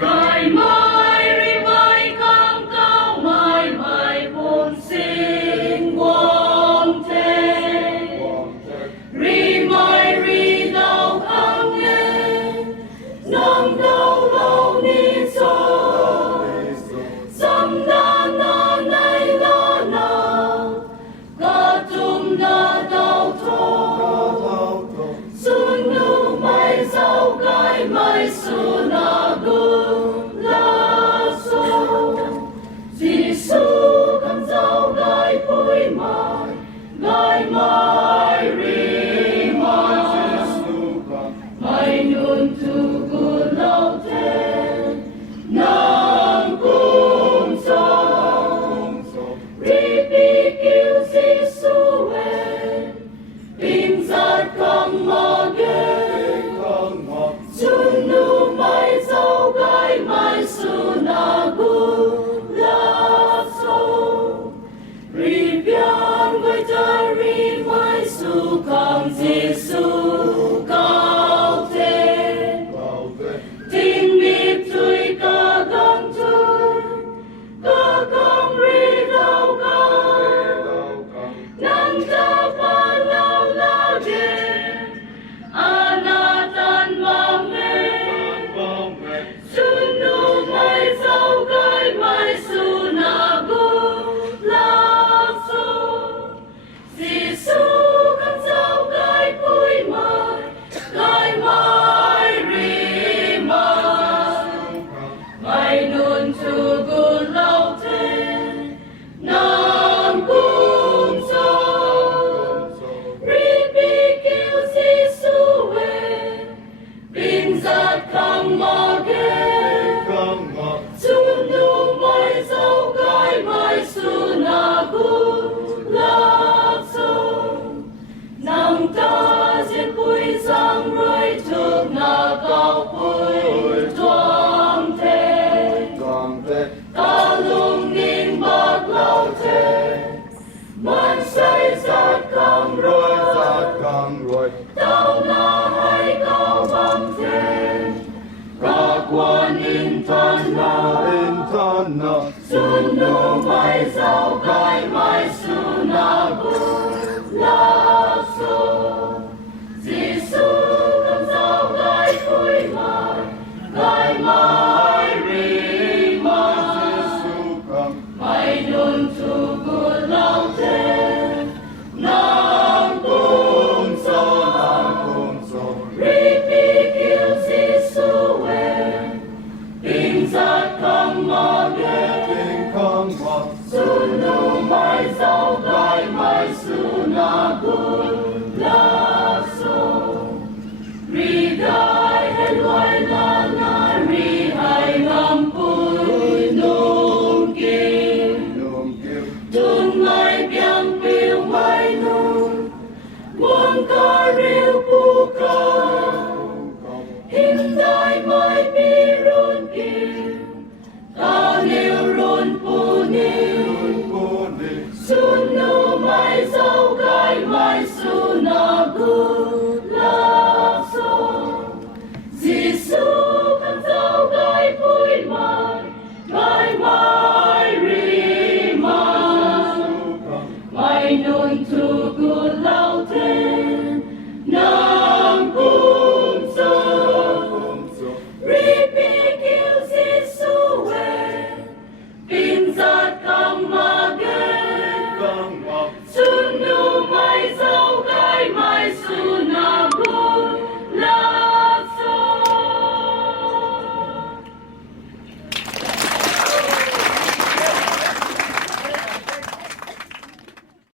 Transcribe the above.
Cài mãi ri mãi cam cao mãi mãi phồn sinh quang thế ri mãi ri đau khang nghe nang đau lâu ni so sam na na nay na na ca tum na đau thô sun nu mai sao gai mai su na gu Giêsu con dao gai phôi gai mai ri mai mai nun tu gu lâu thế nang cung sông ri pi kêu Giêsu về pin giật căng mà ghê sun nu mai dao gai mai su na gu Ri mai su con Giêsu cao thế tình mịp tươi ca găng tươi ca găng ri đau cao nang ta pa lao lao đê anatan ma mê sun nu mai dao gai mai su na gu Giêsu con dao gai phôi gai mai ri mai nun tu gu lâu thế nang cung sông ri pi kêu Giêsu về pin giật căng mà ghê sun nu mai dao gai mai su na gu nang ta diên bụi giang rơi thuộc na cao bụi toang thế ta lung ninh bạc lao thế man say giặt căng rồi tao na hay cao bằng thế cả quan in thân na sun nu mai dao gai mai su na gu la so Giêsu con dao gai phôi gai mai ri mai nun tu gu lâu thế nang cung sông ri pi kêu Giêsu về pin giật căng mà ghê sun nu mai dao gai mai su na gu la so ri gai hay loài la na ri hay ngam pui nung kim tun mai biang piu mai nun buông ca riu pu ca hin dai mai pi run kim ca niu run pu niu sun nu mai dao gai mai su na gu la